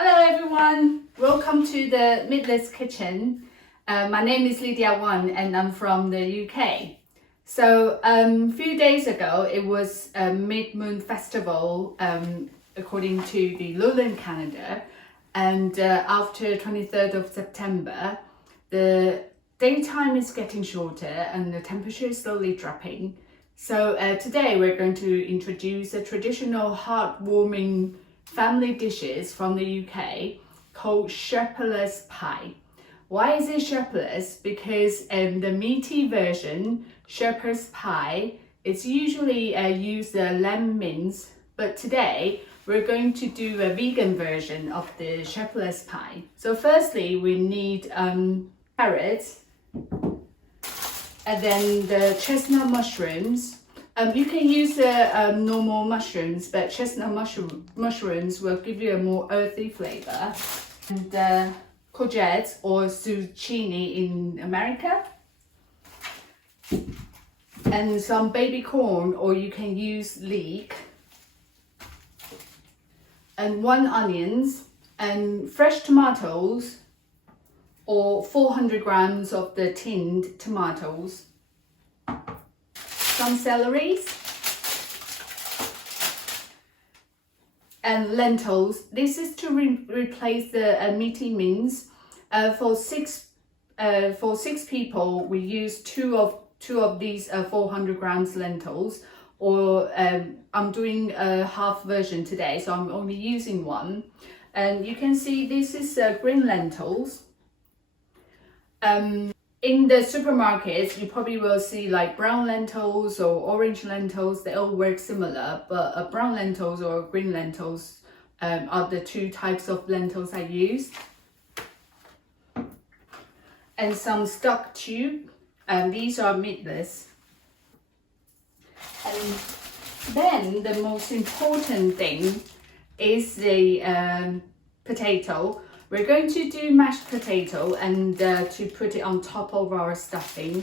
Hello everyone, welcome to the Meatless Kitchen. My name is Lydia Wan and I'm from the UK. So a few days ago it was a Mid-Moon Festival according to the Lowland Canada, and after 23rd of September the daytime is getting shorter and the temperature is slowly dropping. So today we're going to introduce a traditional heartwarming family dishes from the UK called Shepherdless pie. Why is it shepherdless? Because the meaty version, shepherd's pie, it's usually used lamb mince, but today we're going to do a vegan version of the shepherdless pie. So firstly we need carrots, and then the chestnut mushrooms. You can use the normal mushrooms, but chestnut mushrooms will give you a more earthy flavor. And courgettes or zucchini in America. And some baby corn, or you can use leek. And 1 onions, and fresh tomatoes, or 400 grams of the tinned tomatoes. Some celery and lentils. This is to replace the meaty mince. For six people, we use two of these 400 grams lentils. Or I'm doing a half version today, so I'm only using one. And you can see this is green lentils. In the supermarkets, you probably will see like brown lentils or orange lentils. They all work similar, but brown lentils or green lentils are the two types of lentils I use. And some stock tube, and these are meatless. And then the most important thing is the potato. We're going to do mashed potato and to put it on top of our stuffing,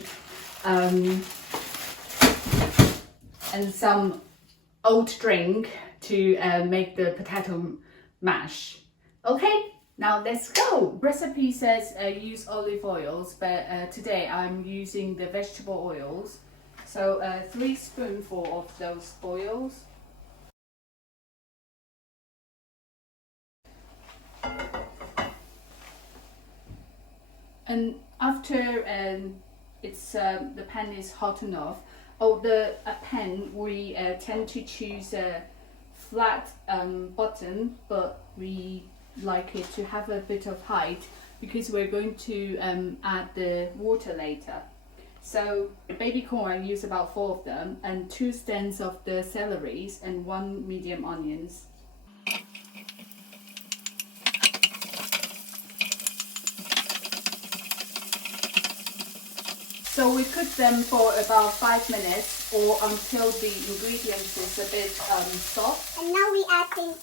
and some oat drink to make the potato mash. Okay, now let's go. Recipe says use olive oils, but today I'm using the vegetable oils. So 3 spoonfuls of those oils. And after the pan is hot enough, the pan we tend to choose a flat bottom, but we like it to have a bit of height because we're going to add the water later. So baby corn, I use about 4 of them, and 2 stems of the celeries and 1 medium onions. So we cook them for about 5 minutes or until the ingredients is a bit soft. And now we add the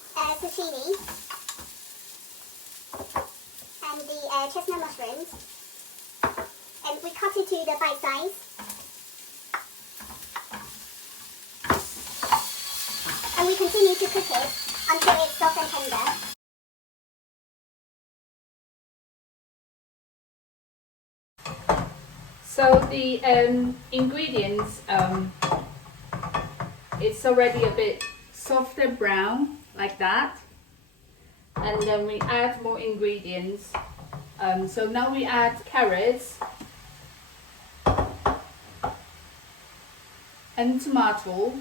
zucchini and the chestnut mushrooms, and we cut it to the bite size. And we continue to cook it until it's soft and tender. So the ingredients, it's already a bit softer brown like that, and then we add more ingredients. So now we add carrots and tomato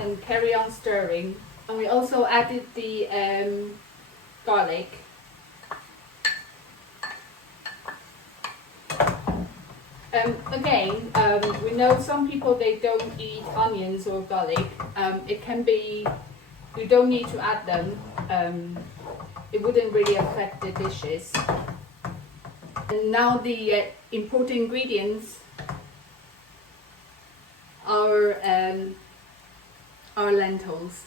and carry on stirring. And we also added the garlic. Again, we know some people they don't eat onions or garlic. It can be, you don't need to add them. It wouldn't really affect the dishes. And now the important ingredients are lentils.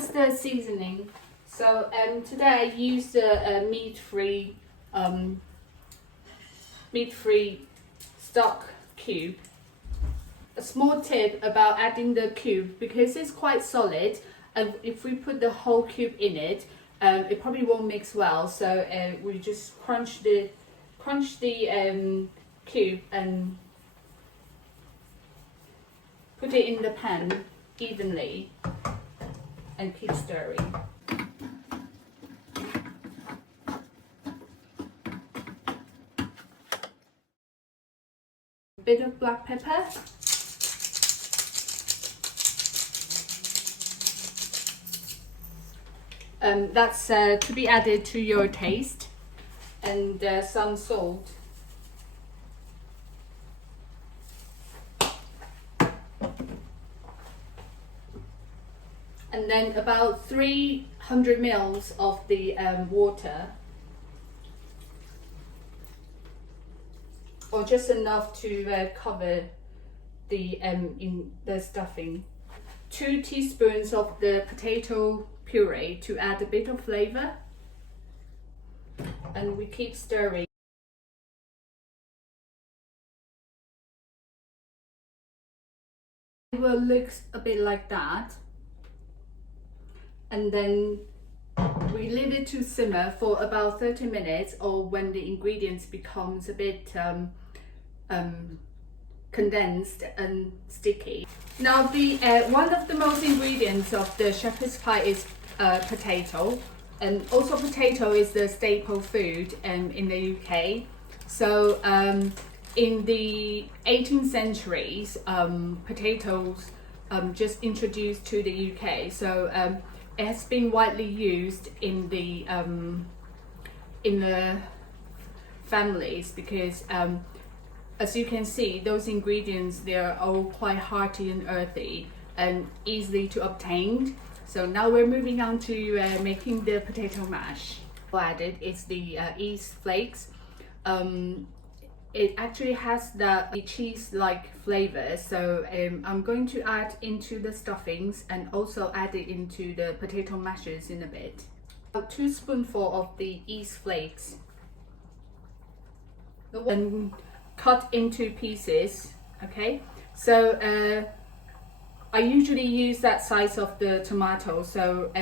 is the seasoning. So today I used a meat-free stock cube. A small tip about adding the cube, because it's quite solid, and if we put the whole cube in it, it probably won't mix well. So we just crunch the cube and put it in the pan evenly and keep stirring. A bit of black pepper. That's to be added to your taste, and some salt. And then about 300 ml of the water, or just enough to cover the in the stuffing. 2 teaspoons of the potato puree to add a bit of flavor, and we keep stirring. It will look a bit like that, and then we leave it to simmer for about 30 minutes, or when the ingredients becomes a bit condensed and sticky. Now the one of the most ingredients of the shepherd's pie is potato, and also potato is the staple food in the UK. So in the 18th centuries, potatoes just introduced to the UK. So it has been widely used in the families, because as you can see, those ingredients, they're all quite hearty and earthy and easily to obtain. So now we're moving on to making the potato mash. Added is the yeast flakes. It actually has the cheese-like flavor, so I'm going to add into the stuffings and also add it into the potato mashes in a bit. About 2 spoonfuls of the yeast flakes. And cut into pieces. Okay, so I usually use that size of the tomato, so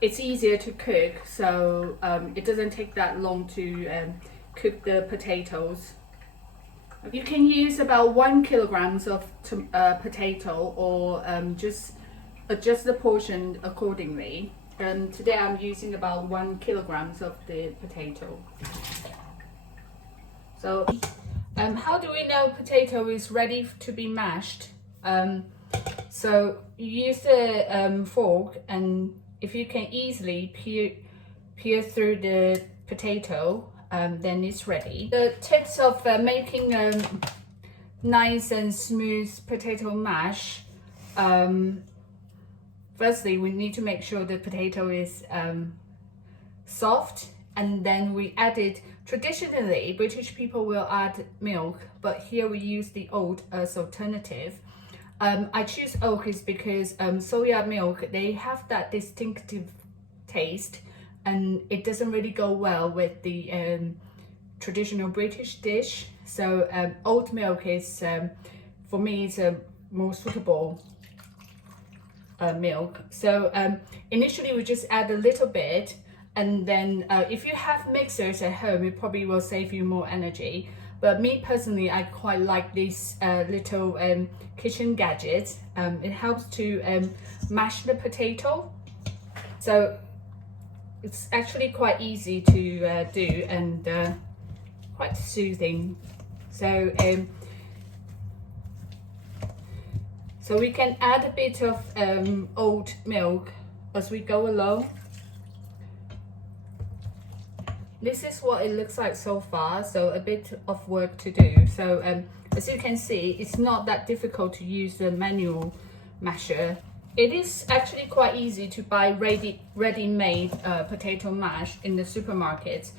it's easier to cook, so it doesn't take that long to cook the potatoes. You can use about 1 kilogram of potato, or just adjust the portion accordingly. Today I'm using about 1 kilogram of the potato. So how do we know potato is ready to be mashed? So you use the fork, and if you can easily peer through the potato, then it's ready. The tips of making a nice and smooth potato mash. Firstly, we need to make sure the potato is soft, and then we added, traditionally British people will add milk, but here we use the oat as alternative. I choose oat is because soya milk, they have that distinctive taste, and it doesn't really go well with the traditional British dish. So oat milk is, for me, is a more suitable milk. So initially we just add a little bit, and then if you have mixers at home, it probably will save you more energy. But me personally, I quite like these little kitchen gadgets. It helps to mash the potato. So it's actually quite easy to do, and quite soothing. So so we can add a bit of oat milk as we go along. This is what it looks like so far, so a bit of work to do. So as you can see, it's not that difficult to use the manual masher. It is actually quite easy to buy ready-made potato mash in the supermarkets,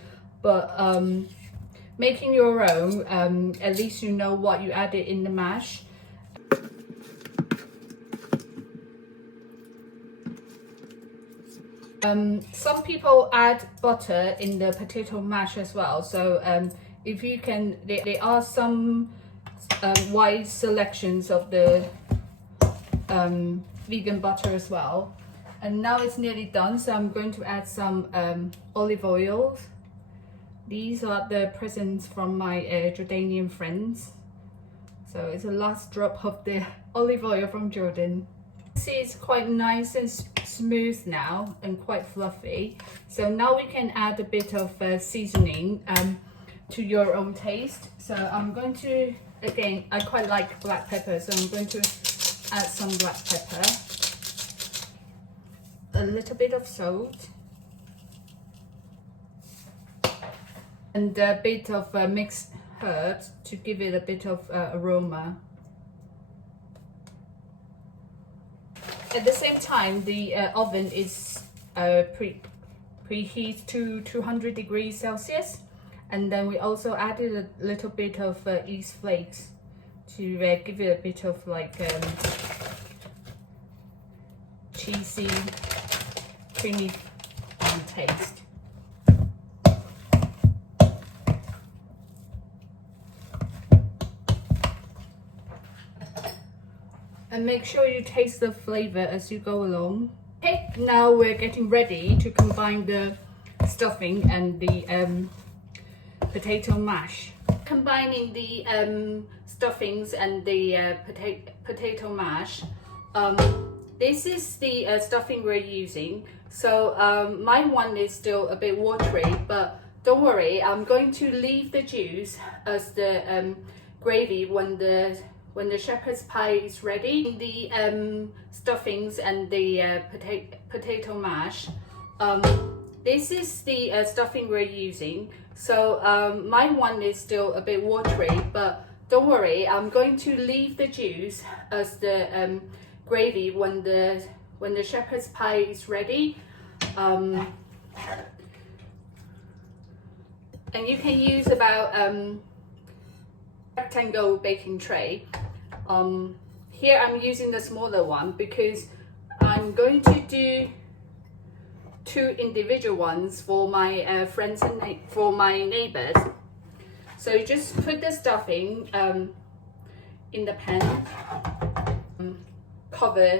but making your own, at least you know what you added in the mash. Some people add butter in the potato mash as well. So if you can, there are some wide selections of the vegan butter as well. And now it's nearly done, so I'm going to add some olive oil. These are the presents from my Jordanian friends. So it's the last drop of the olive oil from Jordan. See, it's quite nice and smooth now and quite fluffy. So now we can add a bit of seasoning to your own taste. So I'm going to, again, I quite like black pepper, so I'm going to add some black pepper, a little bit of salt, and a bit of mixed herbs to give it a bit of aroma. At the same time, the oven is preheat to 200 degrees Celsius, and then we also added a little bit of yeast flakes to give it a bit of like cheesy, creamy taste. And make sure you taste the flavor as you go along. Okay, now we're getting ready to combine the stuffing and the potato mash. Combining the stuffings and the potato mash. This is the stuffing we're using. So my one is still a bit watery, but don't worry, I'm going to leave the juice as the gravy when the shepherd's pie is ready. The stuffings and the potato mash. This is the stuffing we're using. So my one is still a bit watery, but don't worry, I'm going to leave the juice as the gravy when the shepherd's pie is ready. And you can use about rectangle baking tray. Here I'm using the smaller one because I'm going to do 2 individual ones for my friends and for my neighbors. So you just put the stuffing in the pan, cover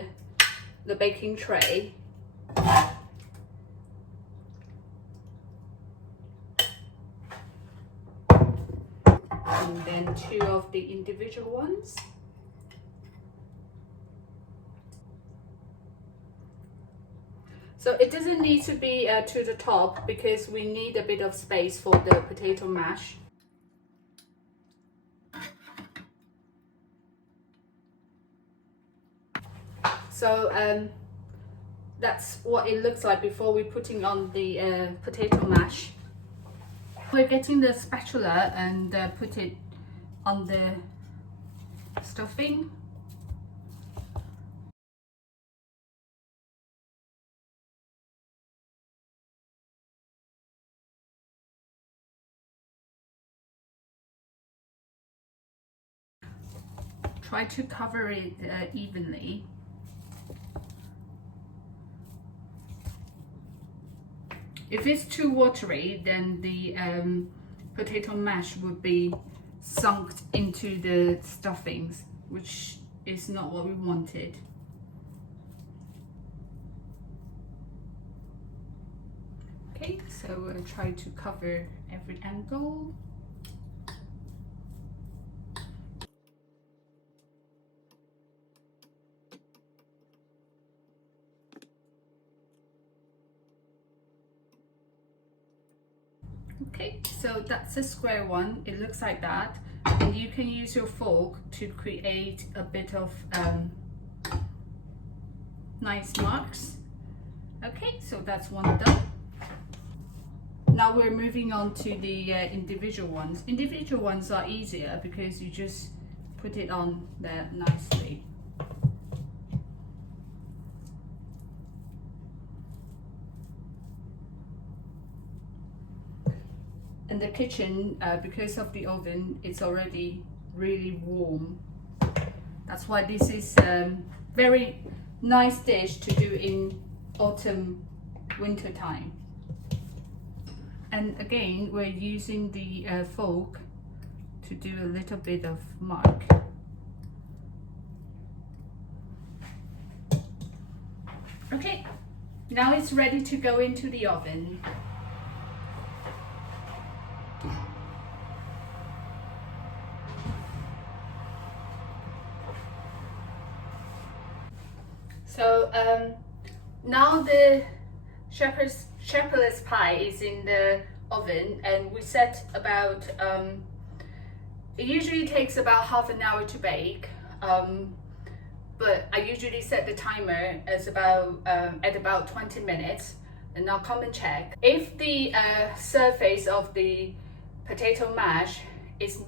the baking tray, and then 2 of the individual ones. So it doesn't need to be to the top because we need a bit of space for the potato mash. So that's what it looks like before we're putting on the potato mash. We're getting the spatula and put it on the stuffing. Try to cover it evenly. If it's too watery, then the potato mash would be sunk into the stuffings, which is not what we wanted. Okay, so we'll try to cover every angle. Okay, so that's a square one. It looks like that, and you can use your fork to create a bit of nice marks. Okay, so that's one done. Now we're moving on to the individual ones. Individual ones are easier because you just put it on there nicely. And the kitchen, because of the oven, it's already really warm. That's why this is very nice dish to do in autumn winter time. And again, we're using the fork to do a little bit of mark. Okay, now it's ready to go into the oven. So now the shepherdless pie is in the oven, and we set about, it usually takes about half an hour to bake, but I usually set the timer as at about 20 minutes, and I'll come and check. If the surface of the potato mash is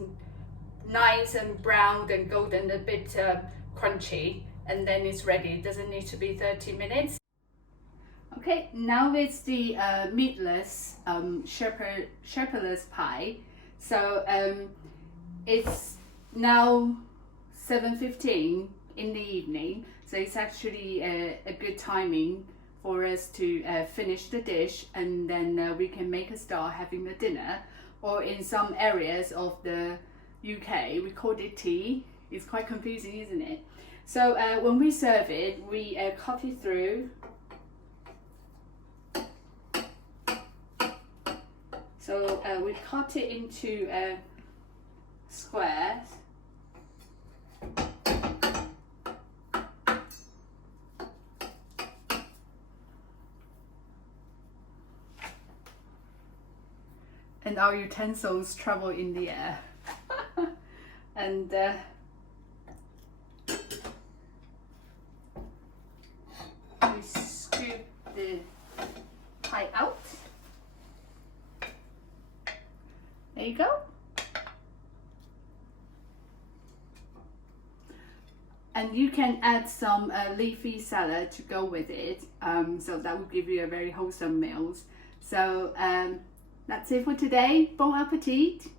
nice and brown and golden, a bit crunchy, and then it's ready. It doesn't need to be 30 minutes. Okay, now it's the meatless shepherdless pie. So it's now 7:15 in the evening, so it's actually a good timing for us to finish the dish, and then we can make a start having the dinner. Or in some areas of the UK, we called it tea. It's quite confusing, isn't it? So when we serve it, we cut it through. So we cut it into squares. And our utensils travel in the air. And we scoop the pie out. There you go. And you can add some leafy salad to go with it, so that will give you a very wholesome meal. So that's it for today. Bon appetit!